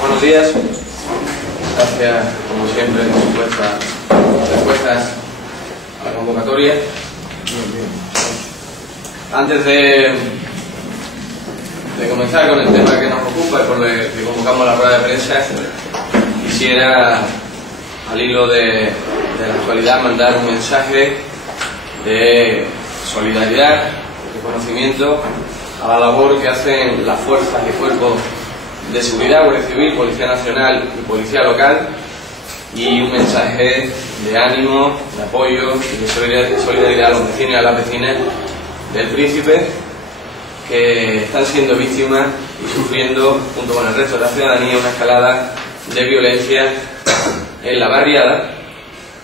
Buenos días. Gracias, como siempre, por vuestras respuestas a la convocatoria. Antes de comenzar con el tema que nos ocupa y por el que convocamos la rueda de prensa, quisiera, al hilo de la actualidad, mandar un mensaje de solidaridad, de reconocimiento a la labor que hacen las fuerzas y cuerpos de seguridad, Guardia Civil, Policía Nacional y Policía Local, y un mensaje de ánimo, de apoyo y de solidaridad a los vecinos y a las vecinas del Príncipe, que están siendo víctimas y sufriendo, junto con el resto de la ciudadanía, una escalada de violencia en la barriada,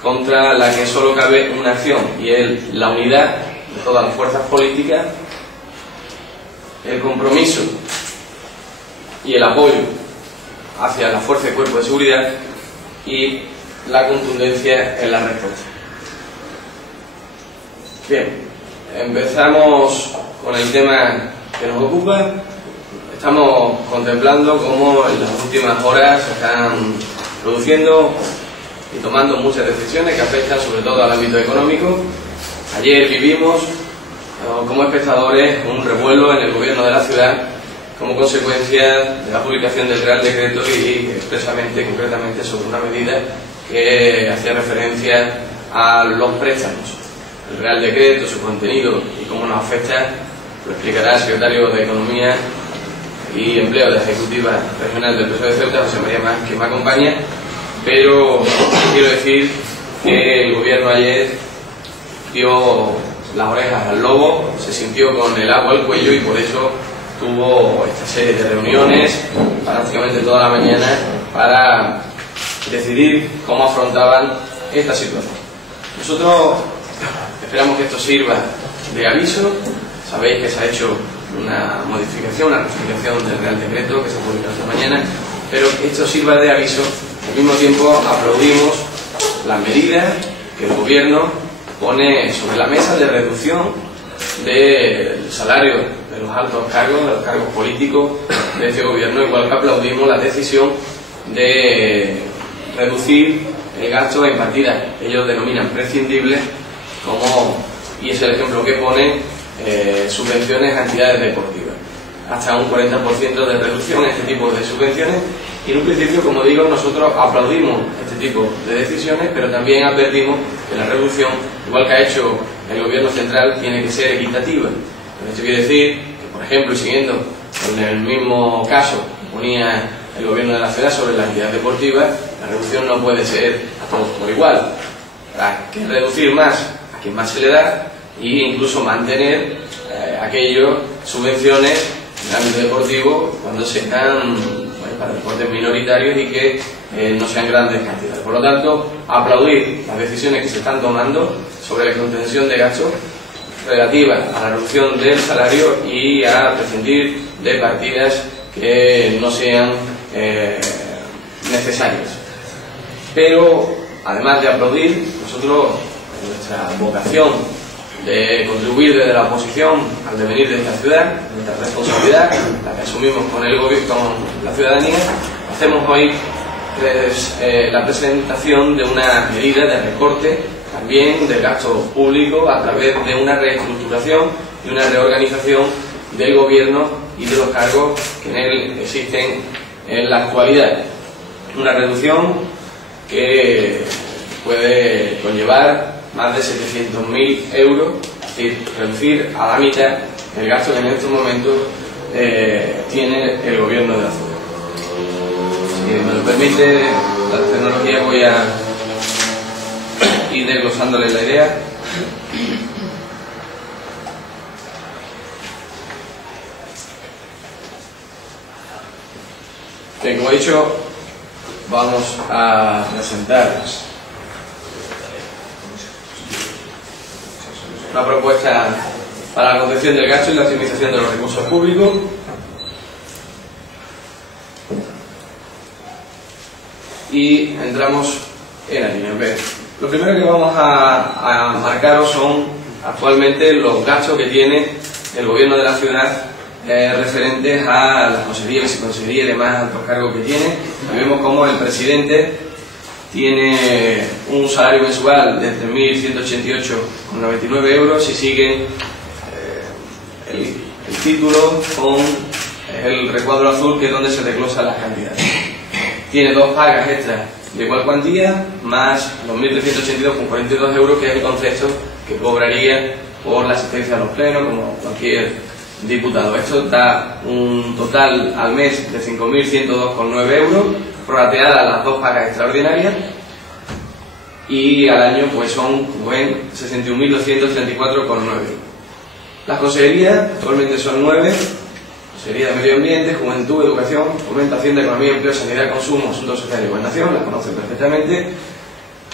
contra la que solo cabe una acción, y es la unidad de todas las fuerzas políticas, el compromiso y el apoyo hacia la fuerza y cuerpo de seguridad y la contundencia en la respuesta. Bien, empezamos con el tema que nos ocupa. Estamos contemplando cómo en las últimas horas se están produciendo y tomando muchas decisiones que afectan sobre todo al ámbito económico. Ayer vivimos como espectadores un revuelo en el gobierno de la ciudad como consecuencia de la publicación del Real Decreto y expresamente, concretamente, sobre una medida que hacía referencia a los préstamos. El Real Decreto, su contenido y cómo nos afecta, lo explicará el secretario de Economía y Empleo de la Ejecutiva Regional del PSOE de Ceuta, José María Más, que me acompaña, pero quiero decir que el gobierno ayer dio las orejas al lobo, se sintió con el agua al cuello y por eso tuvo esta serie de reuniones prácticamente toda la mañana para decidir cómo afrontaban esta situación. Nosotros esperamos que esto sirva de aviso. Sabéis que se ha hecho una modificación, una rectificación del Real Decreto que se publicó esta mañana, pero que esto sirva de aviso. Al mismo tiempo aplaudimos las medidas que el gobierno pone sobre la mesa de reducción del salario de los altos cargos, de los cargos políticos de este gobierno, igual que aplaudimos la decisión de reducir el gasto en partidas que ellos denominan prescindibles, y es el ejemplo que pone subvenciones a entidades deportivas, hasta un 40% de reducción en este tipo de subvenciones. Y en un principio, como digo, nosotros aplaudimos este tipo de decisiones, pero también advertimos que la reducción, igual que ha hecho el gobierno central, tiene que ser equitativa. Esto quiere decir que, por ejemplo, y siguiendo con el mismo caso que ponía el gobierno de la ciudad sobre las entidades deportivas, la reducción no puede ser a todos por igual. Hay que reducir más a quien más se le da e incluso mantener aquellas subvenciones en el ámbito deportivo cuando sean para deportes minoritarios y que no sean grandes cantidades. Por lo tanto, aplaudir las decisiones que se están tomando sobre la contención de gastos relativa a la reducción del salario y a prescindir de partidas que no sean necesarias. Pero, además de aplaudir, nosotros, en nuestra vocación de contribuir desde la oposición al devenir de esta ciudad, nuestra responsabilidad, la que asumimos con el gobierno, con la ciudadanía, hacemos hoy la presentación de una medida de recorte también del gasto público a través de una reestructuración y una reorganización del gobierno y de los cargos que en él existen en la actualidad. Una reducción que puede conllevar más de 700.000 euros, es decir, reducir a la mitad el gasto que en estos momentos tiene el gobierno de la ciudad. Si me lo permite la tecnología, voy a ir desglosándole la idea. Bien, como he dicho, vamos a presentar una propuesta para la contención del gasto y la optimización de los recursos públicos. Y entramos en la línea B. Lo primero que vamos a marcaros son actualmente los gastos que tiene el gobierno de la ciudad referentes a las consejerías, viceconsejerías y demás altos cargos que tiene. Y vemos como el presidente tiene un salario mensual de 3.188,99 euros y sigue el título con el recuadro azul, que es donde se desglosan las cantidades. Tiene dos pagas extras de igual cuantía, más los 1.382,42 euros, que es el concepto que cobraría por la asistencia a los plenos, como cualquier diputado. Esto da un total al mes de 5.102,9 euros, prorrateadas las dos pagas extraordinarias, y al año pues son 61.234,9. Las consejerías actualmente son 9: Consejería de Medio Ambiente, Juventud, Educación, Fomento, Hacienda, Economía, Empleo, Sanidad, Consumo, Asuntos Sociales y Gobernación. Las conocen perfectamente.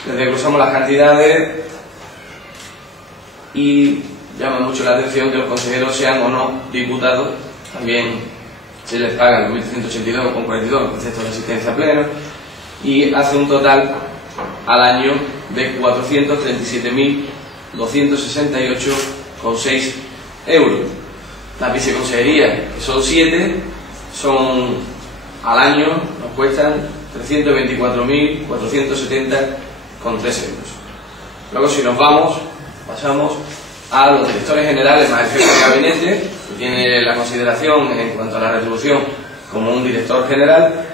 Les desglosamos las cantidades y llama mucho la atención que los consejeros sean o no diputados. También se les paga los 1.382,42 el concepto de asistencia a pleno, y hace un total al año de 437.268,6 euros. Las viceconsejerías, que son 7, son al año nos cuestan 324.470,3 euros. Luego, si nos pasamos a los directores generales más el jefe de gabinete, que tiene la consideración en cuanto a la retribución como un director general.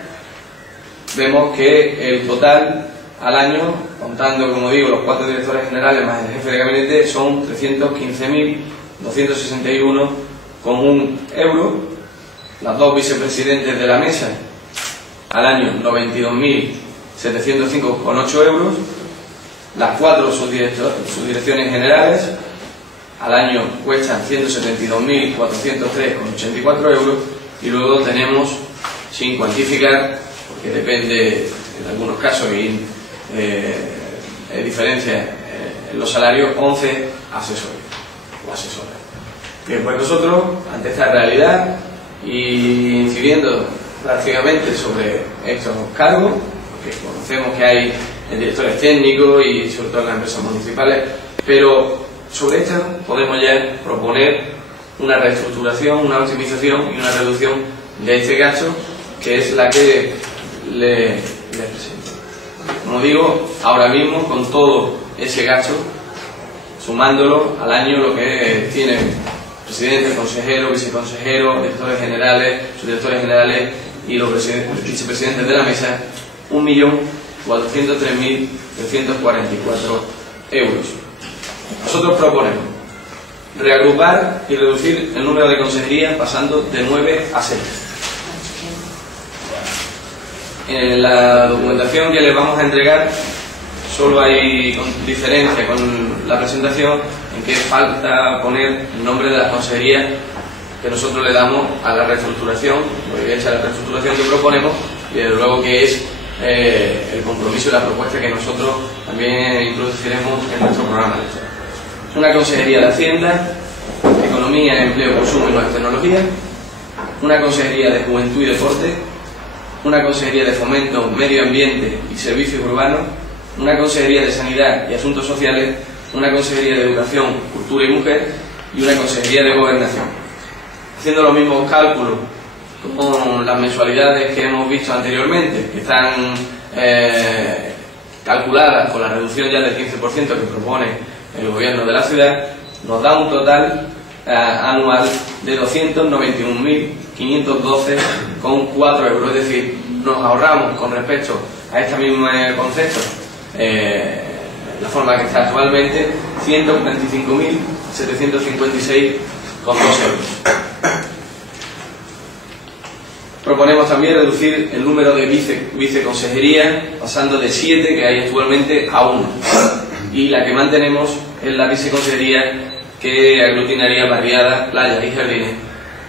Vemos que el total al año, contando, como digo, los 4 directores generales más el jefe de gabinete, son 315.261,1 euros. Las dos vicepresidentes de la mesa al año 92.705,8 euros. Las 4 subdirecciones generales al año cuestan 172.403,84 euros. Y luego tenemos, sin cuantificar, porque depende en algunos casos y diferencias en los salarios, 11 asesores o asesoras. Bien, pues nosotros, ante esta realidad y incidiendo prácticamente sobre estos cargos, porque conocemos que hay directores técnicos y sobre todo en las empresas municipales, pero sobre esto podemos ya proponer una reestructuración, una optimización y una reducción de este gasto, que es la que le presento. Como digo, ahora mismo, con todo ese gasto, sumándolo al año, lo que tiene presidentes, consejeros, viceconsejeros, directores generales, subdirectores generales y los vicepresidentes de la mesa, 1.403.344 euros. Nosotros proponemos reagrupar y reducir el número de consejerías pasando de 9 a 6. En la documentación que les vamos a entregar solo hay diferencia con la presentación, en que falta poner el nombre de las consejerías que nosotros le damos a la reestructuración, porque hecha la reestructuración que proponemos, y desde luego que es el compromiso y la propuesta que nosotros también introduciremos en nuestro programa electoral. Una consejería de Hacienda, Economía, Empleo, Consumo y Nuevas Tecnologías, una consejería de Juventud y Deporte, una consejería de Fomento, Medio Ambiente y Servicios Urbanos, una consejería de Sanidad y Asuntos Sociales, una consejería de Educación, Cultura y Mujer y una consejería de Gobernación. Haciendo los mismos cálculos con las mensualidades que hemos visto anteriormente, que están calculadas con la reducción ya del 15% que propone el Gobierno de la ciudad, nos da un total anual de 291.512,4 euros. Es decir, nos ahorramos con respecto a este mismo concepto, la forma que está actualmente, 145.756,2 euros. Proponemos también reducir el número de viceconsejerías, pasando de 7 que hay actualmente a 1. Y la que mantenemos es la viceconsejería que aglutinaría barriadas, playas y jardines,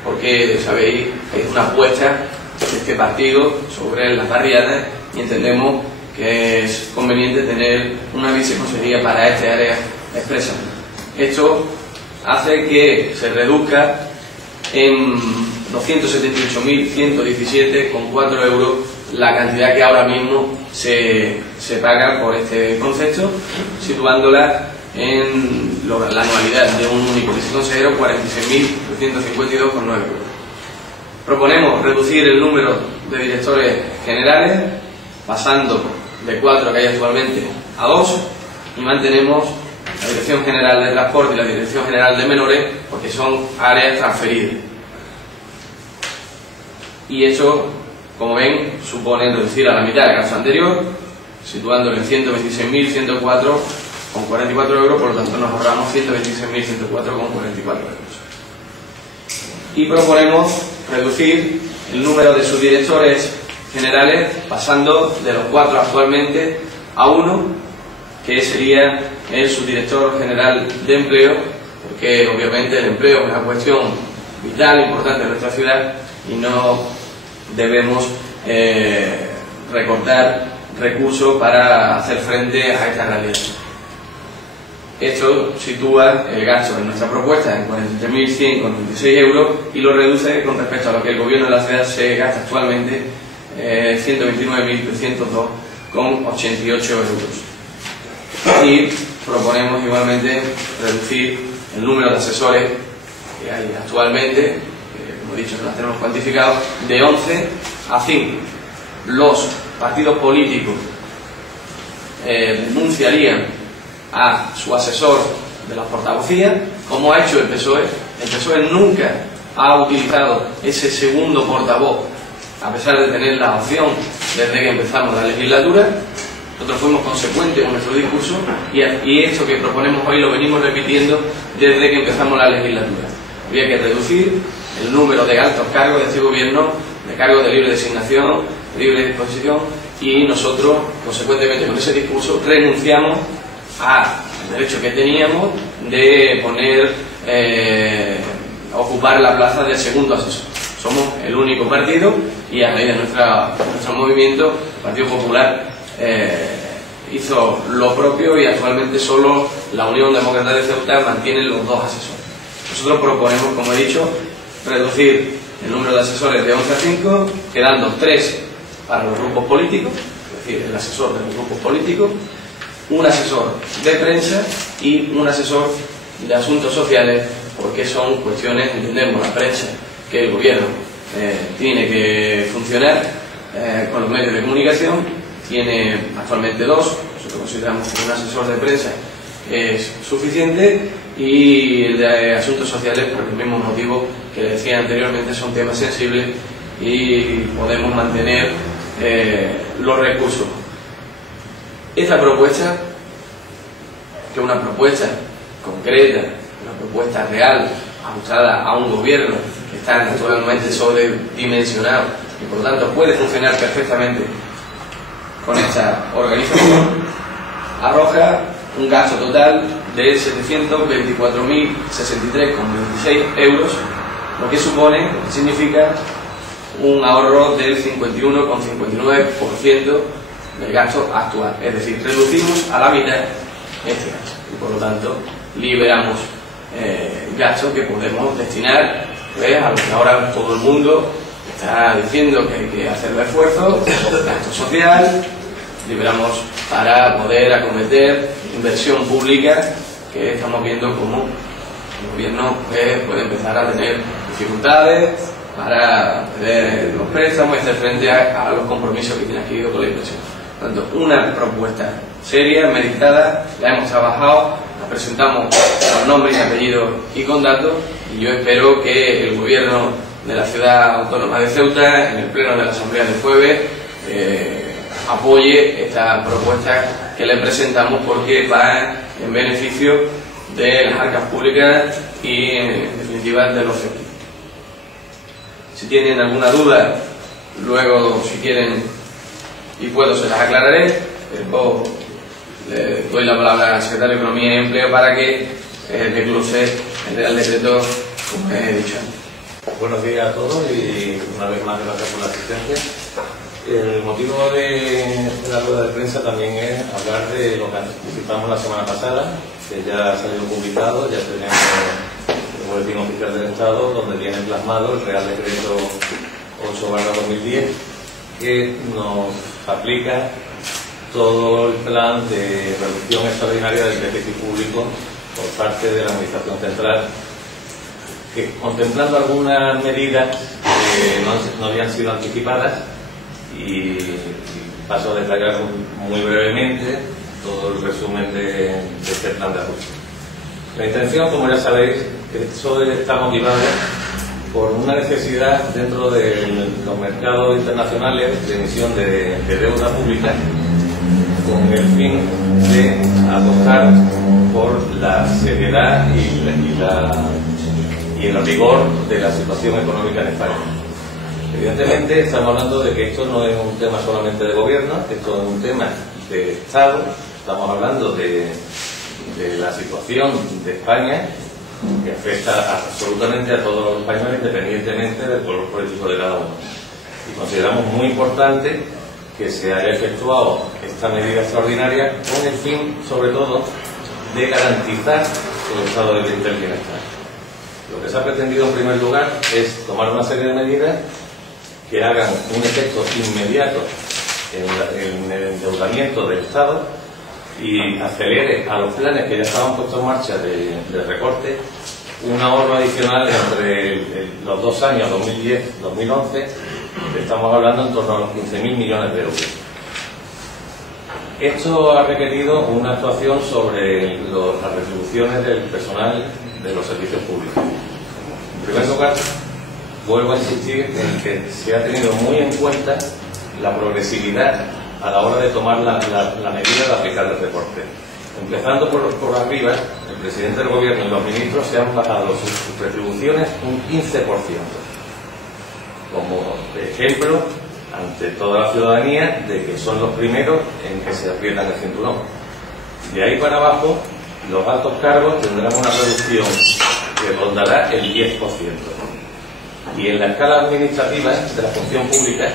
porque sabéis que es una apuesta de este partido sobre las barriadas y entendemos que es conveniente tener una viceconsejería para este área expresamente. Esto hace que se reduzca en 278.117,4 euros la cantidad que ahora mismo se paga por este concepto, situándola en la anualidad de un único viceconsejero 46.352,9 euros. Proponemos reducir el número de directores generales, pasando de 4 que hay actualmente a 2, y mantenemos la Dirección General de Transporte y la Dirección General de Menores porque son áreas transferidas. Y eso, como ven, supone reducir a la mitad del gasto anterior, situándolo en 126.104,44 euros, por lo tanto nos ahorramos 126.104,44 euros. Y proponemos reducir el número de subdirectores generales, pasando de los 4 actualmente a 1, que sería el subdirector general de empleo, porque obviamente el empleo es una cuestión vital, importante en nuestra ciudad y no debemos recortar recursos para hacer frente a esta realidad. Esto sitúa el gasto en nuestra propuesta en 43.100,96 euros y lo reduce con respecto a lo que el gobierno de la ciudad se gasta actualmente, 129.302,88 euros. Y proponemos igualmente reducir el número de asesores que hay actualmente, como he dicho, que las tenemos cuantificados, de 11 a 5. Los partidos políticos renunciarían a su asesor de la portavocía, como ha hecho el PSOE. El PSOE nunca ha utilizado ese segundo portavoz, a pesar de tener la opción desde que empezamos la legislatura. Nosotros fuimos consecuentes con nuestro discurso y esto que proponemos hoy lo venimos repitiendo desde que empezamos la legislatura. Había que reducir el número de altos cargos de este gobierno, de cargos de libre designación, de libre disposición, y nosotros, consecuentemente con ese discurso, renunciamos al derecho que teníamos de ocupar la plaza del segundo asesor. Somos el único partido y a raíz de nuestro movimiento, el Partido Popular hizo lo propio y actualmente solo la Unión Demócrata de Ceuta mantiene los 2 asesores. Nosotros proponemos, como he dicho, reducir el número de asesores de 11 a 5, quedando 3 para los grupos políticos, es decir, el asesor de los grupos políticos, un asesor de prensa y un asesor de asuntos sociales, porque son cuestiones, entendemos la prensa, que el gobierno tiene que funcionar con los medios de comunicación. Tiene actualmente 2, nosotros consideramos que un asesor de prensa es suficiente, y el de asuntos sociales por el mismo motivo que decía anteriormente, son temas sensibles y podemos mantener los recursos. Esta propuesta, que es una propuesta concreta, una propuesta real, ajustada a un gobierno que está naturalmente sobredimensionado y por lo tanto puede funcionar perfectamente con esta organización, arroja un gasto total de 724.063,26 euros, lo que supone, lo que significa un ahorro del 51,59% del gasto actual. Es decir, reducimos a la mitad este gasto y por lo tanto liberamos gastos que podemos destinar a lo que ahora todo el mundo está diciendo que hay que hacer el esfuerzo, gasto social. Liberamos para poder acometer inversión pública, que estamos viendo cómo el gobierno puede empezar a tener dificultades para pedir los préstamos y hacer frente a los compromisos que tiene adquirido con la inversión. Por lo tanto, una propuesta seria, meditada, la hemos trabajado, la presentamos con nombre y apellido y con datos, y yo espero que el gobierno de la Ciudad Autónoma de Ceuta, en el pleno de la Asamblea del jueves, apoye esta propuesta que le presentamos, porque va en beneficio de las arcas públicas y en definitiva de los ciudadanos. Si tienen alguna duda, luego si quieren y puedo se las aclararé, pero le doy la palabra al secretario de Economía y Empleo para que desglose el Real Decreto, como he dicho antes. Buenos días a todos y una vez más gracias por la asistencia. El motivo de la rueda de prensa también es hablar de lo que anticipamos la semana pasada, que ya ha salido publicado, ya tenemos el Boletín Oficial del Estado, donde viene plasmado el Real Decreto 8/2010, que nos aplica todo el plan de reducción extraordinaria del déficit público por parte de la Administración Central, que contemplando algunas medidas que no habían sido anticipadas, y paso a detallar muy brevemente todo el resumen de este plan de ajuste. La intención, como ya sabéis, eso está motivado por una necesidad dentro de los mercados internacionales de emisión de deuda pública, con el fin de apostar por la seriedad y el rigor de la situación económica en España. Evidentemente estamos hablando de que esto no es un tema solamente de gobierno, esto es un tema de Estado. Estamos hablando de la situación de España, que afecta absolutamente a todos los españoles, independientemente del color político de cada uno. Y consideramos muy importante que se haya efectuado esta medida extraordinaria con el fin, sobre todo, de garantizar el estado del bienestar. Lo que se ha pretendido en primer lugar es tomar una serie de medidas que hagan un efecto inmediato en el endeudamiento del Estado y acelere a los planes que ya estaban puestos en marcha de recorte un ahorro adicional entre los 2 años, 2010-2011, estamos hablando en torno a los 15.000 millones de euros. Esto ha requerido una actuación sobre las retribuciones del personal de los servicios públicos. En primer lugar, vuelvo a insistir en que se ha tenido muy en cuenta la progresividad a la hora de tomar la medida de aplicar el recorte. Empezando por arriba, el presidente del gobierno y los ministros se han bajado sus retribuciones un 15%, como ejemplo ante toda la ciudadanía de que son los primeros en que se aprietan el cinturón. De ahí para abajo, los altos cargos tendrán una reducción que rondará el 10%. Y en la escala administrativa de la función pública,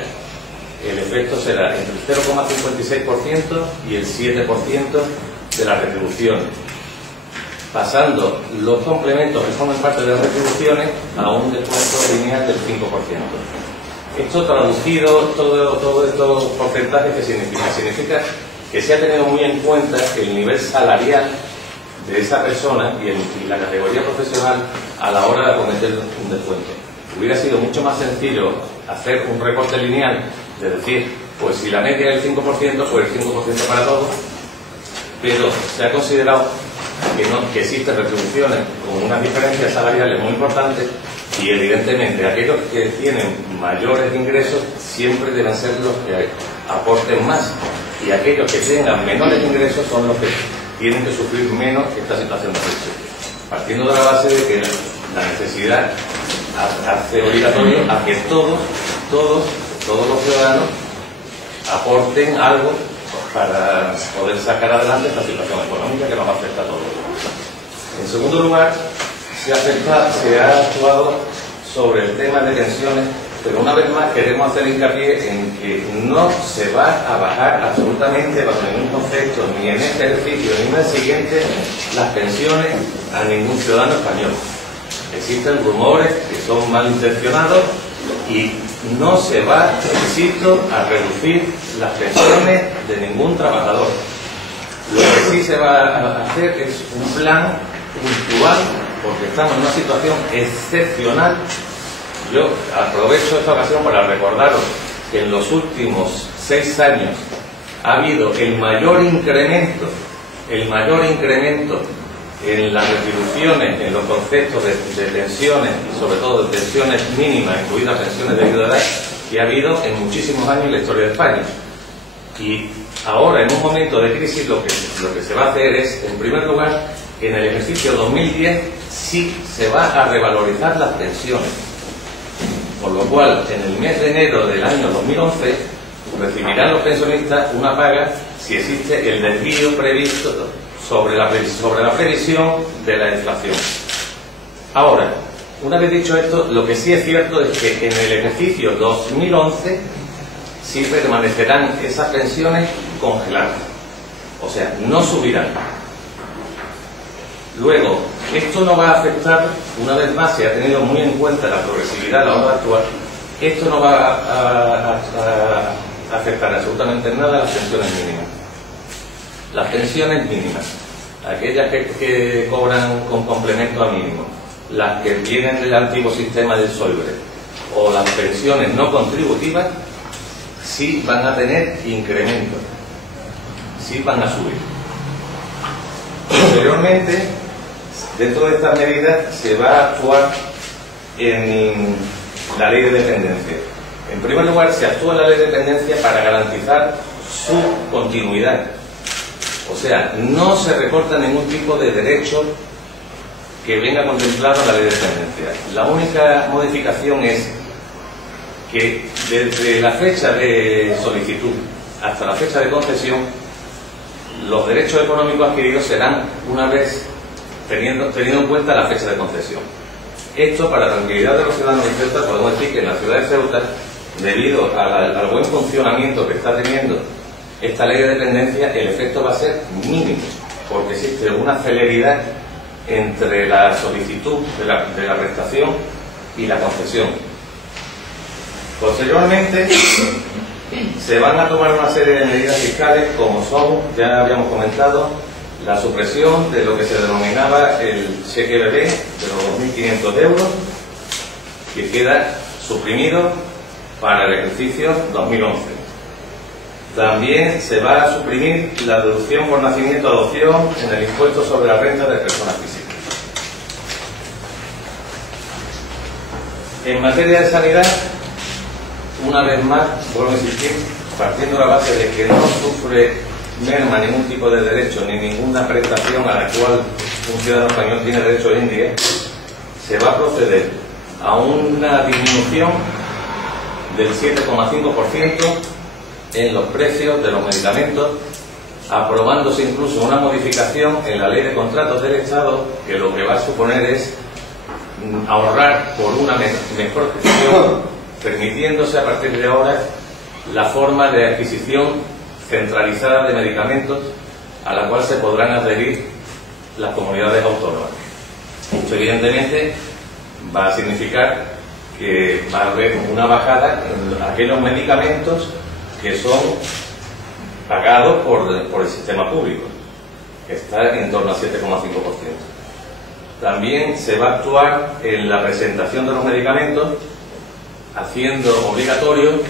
el efecto será entre el 0,56% y el 7% de las retribuciones, pasando los complementos que forman parte de las retribuciones a un descuento lineal del 5%. Esto traducido, todo estos porcentajes, ¿qué significa? Significa que se ha tenido muy en cuenta el nivel salarial de esa persona y la categoría profesional a la hora de acometer un descuento. Hubiera sido mucho más sencillo hacer un recorte lineal, de decir, pues si la media es el 5%, pues el 5% para todos, pero se ha considerado que existen retribuciones con unas diferencias salariales muy importantes y evidentemente aquellos que tienen mayores ingresos siempre deben ser los que aporten más, y aquellos que tengan menores ingresos son los que tienen que sufrir menos esta situación de presión, partiendo de la base de que la necesidad hace obligatorio a que todos los ciudadanos aporten algo para poder sacar adelante esta situación económica que nos afecta a todos. En segundo lugar, se ha actuado sobre el tema de pensiones, pero una vez más queremos hacer hincapié en que no se va a bajar absolutamente bajo ningún concepto, ni en este ejercicio ni en el siguiente, las pensiones a ningún ciudadano español. Existen rumores que son malintencionados y no se va, insisto, a reducir las pensiones de ningún trabajador. Lo que sí se va a hacer es un plan puntual, porque estamos en una situación excepcional. Yo aprovecho esta ocasión para recordaros que en los últimos 6 años ha habido el mayor incremento en las retribuciones, en los conceptos de pensiones y sobre todo de pensiones mínimas, incluidas pensiones de ayuda de edad, que ha habido en muchísimos años en la historia de España. Y ahora, en un momento de crisis, lo que se va a hacer es, en primer lugar, en el ejercicio 2010 sí se va a revalorizar las pensiones, por lo cual en el mes de enero del año 2011 recibirán los pensionistas una paga si existe el desvío previsto sobre la previsión de la inflación. Ahora, una vez dicho esto, lo que sí es cierto es que en el ejercicio 2011 sí permanecerán esas pensiones congeladas, o sea, no subirán. Luego, esto no va a afectar, una vez más, se ha tenido muy en cuenta la progresividad a la hora de actuar, esto no va a afectar absolutamente nada a las pensiones mínimas. Las pensiones mínimas, aquellas que cobran con complemento a mínimo, las que vienen del antiguo sistema del Solbre, o las pensiones no contributivas, sí van a tener incremento, sí van a subir. Posteriormente, dentro de estas medidas se va a actuar en la ley de dependencia. En primer lugar, se actúa en la ley de dependencia para garantizar su continuidad. O sea, no se recorta ningún tipo de derecho que venga contemplado en la ley de dependencia. La única modificación es que desde la fecha de solicitud hasta la fecha de concesión, los derechos económicos adquiridos serán una vez teniendo en cuenta la fecha de concesión. Esto, para la tranquilidad de los ciudadanos de Ceuta, podemos decir que en la ciudad de Ceuta, debido al buen funcionamiento que está teniendo esta ley de dependencia, el efecto va a ser mínimo, porque existe una celeridad entre la solicitud de la prestación y la concesión. Posteriormente, se van a tomar una serie de medidas fiscales, como son, ya habíamos comentado, la supresión de lo que se denominaba el cheque bebé de los 2.500 euros, que queda suprimido para el ejercicio 2011. También se va a suprimir la deducción por nacimiento o adopción en el impuesto sobre la renta de personas físicas. En materia de sanidad, una vez más, vuelvo a insistir, partiendo de la base de que no sufre merma ningún tipo de derecho ni ninguna prestación a la cual un ciudadano español tiene derecho hoy en día, se va a proceder a una disminución del 7,5% en los precios de los medicamentos, aprobándose incluso una modificación en la ley de contratos del Estado, que lo que va a suponer es ahorrar por una mejor gestión, permitiéndose a partir de ahora la forma de adquisición centralizada de medicamentos a la cual se podrán adherir las comunidades autónomas. Esto evidentemente va a significar que va a haber una bajada en aquellos medicamentos que son pagados por el sistema público, que está en torno al 7,5%. También se va a actuar en la presentación de los medicamentos, haciendo obligatorio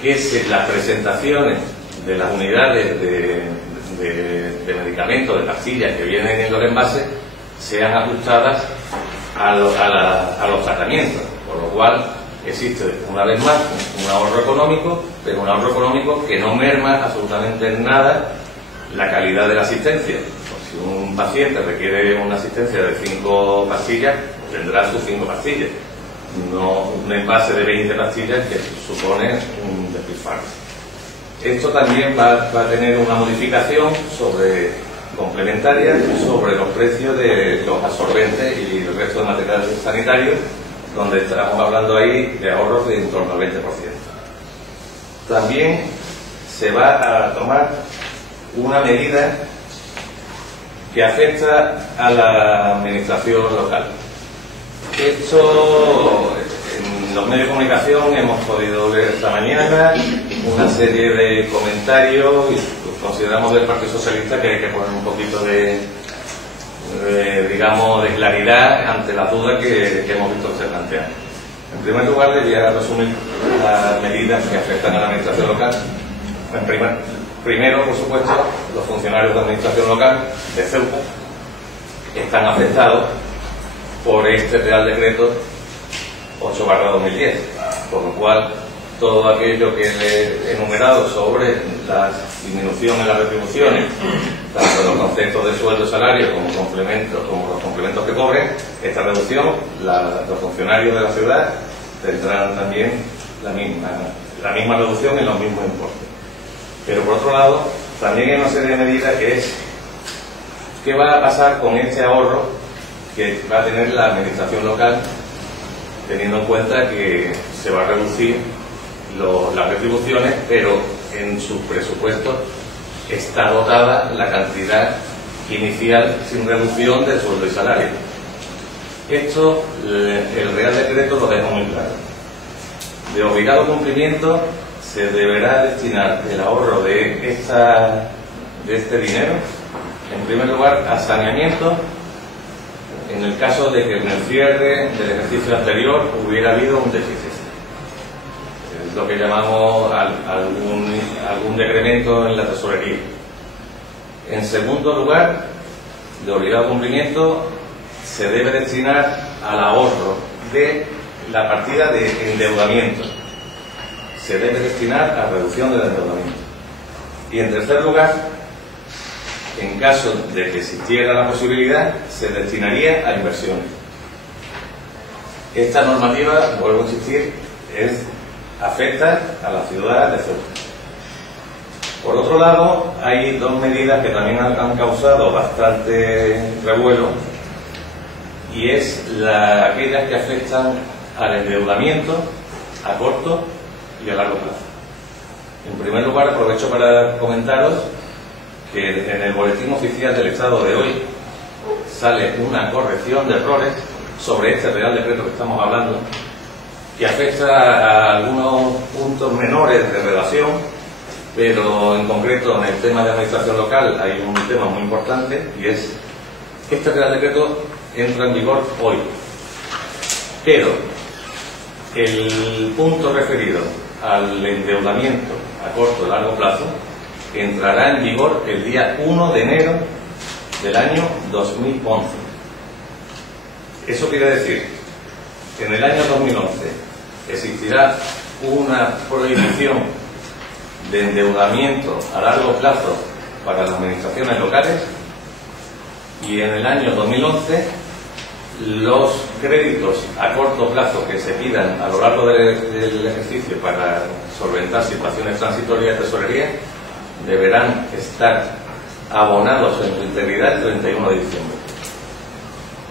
que las presentaciones de las unidades de medicamentos, de pastillas que vienen en los envases, sean ajustadas a los tratamientos, por lo cual existe una vez más un ahorro económico, pero un ahorro económico que no merma absolutamente en nada la calidad de la asistencia. Si un paciente requiere una asistencia de 5 pastillas, tendrá sus 5 pastillas, no un envase de 20 pastillas que supone un despilfarro. Esto también va a tener una modificación complementaria sobre los precios de los absorbentes y el resto de materiales sanitarios, donde estamos hablando ahí de ahorros de en torno al 20%. También se va a tomar una medida que afecta a la administración local. Esto, en los medios de comunicación hemos podido leer esta mañana una serie de comentarios y consideramos del Partido Socialista que hay que poner un poquito de claridad ante las dudas que hemos visto que se plantean. En primer lugar, le voy a resumir las medidas que afectan a la administración local. Primero, por supuesto, los funcionarios de administración local de Ceuta están afectados por este Real Decreto 8/2010, por lo cual todo aquello que he enumerado sobre la disminución en las retribuciones, tanto en los conceptos de sueldo y salario como los complementos que cobren, esta reducción, los funcionarios de la ciudad tendrán también la misma reducción en los mismos importes. Pero por otro lado, también hay una serie de medidas que es ¿qué va a pasar con este ahorro que va a tener la administración local, teniendo en cuenta que se va a reducir las retribuciones, pero en sus presupuestos está dotada la cantidad inicial sin reducción de sueldo y salario? Esto el Real Decreto lo deja muy claro. De obligado cumplimiento se deberá destinar el ahorro de de este dinero. En primer lugar, a saneamiento, en el caso de que en el cierre del ejercicio anterior hubiera habido un déficit. Es lo que llamamos algún decremento en la tesorería. En segundo lugar, de obligado cumplimiento, se debe destinar al ahorro de la partida de endeudamiento. Se debe destinar a reducción del endeudamiento. Y en tercer lugar, en caso de que existiera la posibilidad, se destinaría a inversiones. Esta normativa, vuelvo a insistir, afecta a la ciudad de Ceuta. Por otro lado, hay dos medidas que también han causado bastante revuelo, y es aquellas que afectan al endeudamiento a corto y a largo plazo. En primer lugar, aprovecho para comentaros que en el Boletín Oficial del Estado de hoy sale una corrección de errores sobre este Real Decreto que estamos hablando, que afecta a algunos puntos menores de redacción, pero en concreto en el tema de administración local hay un tema muy importante, y es que este Real Decreto entra en vigor hoy, pero el punto referido al endeudamiento a corto y largo plazo entrará en vigor el día 1 de enero del año 2011. Eso quiere decir que en el año 2011 existirá una prohibición de endeudamiento a largo plazo para las administraciones locales, y en el año 2011 los créditos a corto plazo que se pidan a lo largo del ejercicio para solventar situaciones transitorias de tesorería deberán estar abonados en su integridad el 31 de diciembre.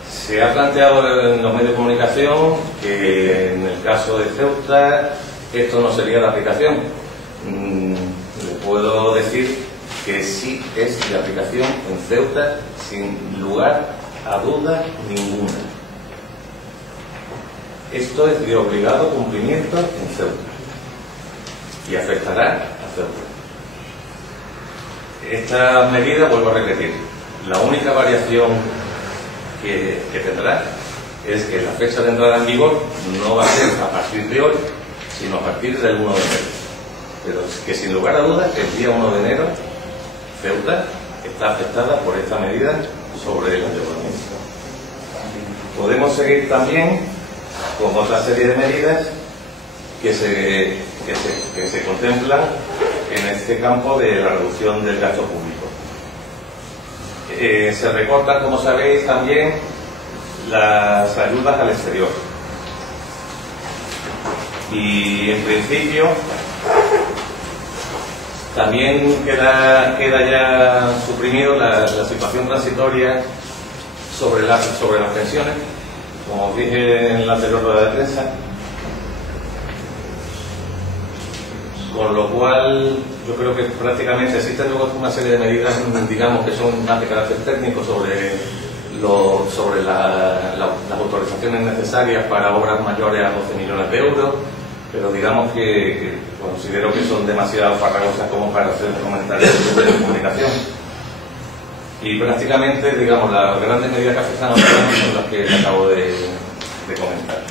Se ha planteado en los medios de comunicación que en el caso de Ceuta esto no sería de aplicación. Le puedo decir que sí es de aplicación en Ceuta, sin lugar a duda ninguna. Esto es de obligado cumplimiento en Ceuta y afectará a Ceuta. Esta medida, vuelvo a repetir, la única variación que tendrá es que la fecha de entrada en vigor no va a ser a partir de hoy, sino a partir del 1 de enero. Pero que sin lugar a dudas, el día 1 de enero, Ceuta está afectada por esta medida sobre el endeudamiento. Podemos seguir también con otra serie de medidas que se contemplan en este campo de la reducción del gasto público. Se recortan, como sabéis, también las ayudas al exterior. Y en principio también queda ya suprimido la situación transitoria sobre las pensiones, como os dije en la anterior rueda de prensa, con lo cual yo creo que prácticamente existen luego una serie de medidas, digamos, que son más de carácter técnico sobre las autorizaciones necesarias para obras mayores a 12 millones de euros, pero digamos que considero que son demasiado farragosas como para hacer comentarios de comunicación. Y prácticamente, digamos, las grandes medidas que afectan a los ciudadanos son las que acabo de comentar.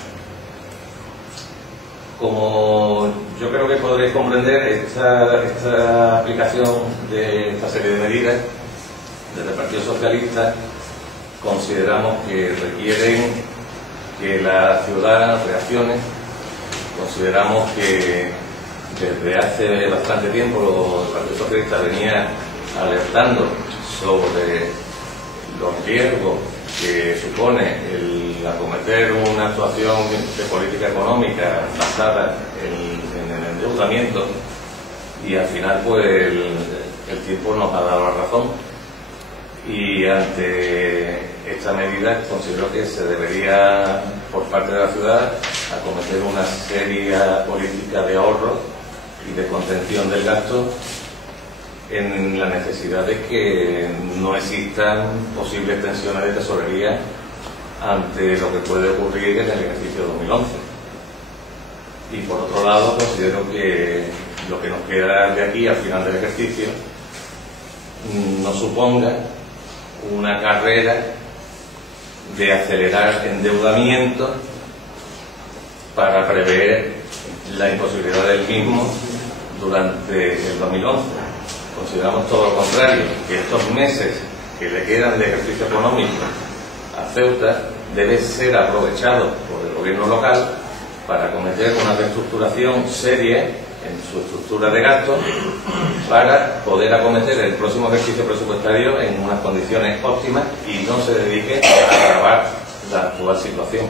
Como yo creo que podréis comprender, esta aplicación de esta serie de medidas desde el Partido Socialista consideramos que requieren que la ciudad reaccione. Consideramos que desde hace bastante tiempo el Partido Socialista venía alertando sobre los riesgos que supone el acometer una actuación de política económica basada en el endeudamiento, y al final pues el tiempo nos ha dado la razón, y ante esta medida considero que se debería por parte de la ciudad acometer una seria política de ahorro y de contención del gasto, en la necesidad de que no existan posibles tensiones de tesorería ante lo que puede ocurrir en el ejercicio 2011. Y por otro lado, considero que lo que nos queda de aquí al final del ejercicio no suponga una carrera de acelerar endeudamiento para prever la imposibilidad del mismo durante el 2011. Consideramos todo lo contrario, que estos meses que le quedan de ejercicio económico a Ceuta deben ser aprovechados por el gobierno local para acometer una reestructuración seria en su estructura de gastos para poder acometer el próximo ejercicio presupuestario en unas condiciones óptimas y no se dedique a agravar la actual situación.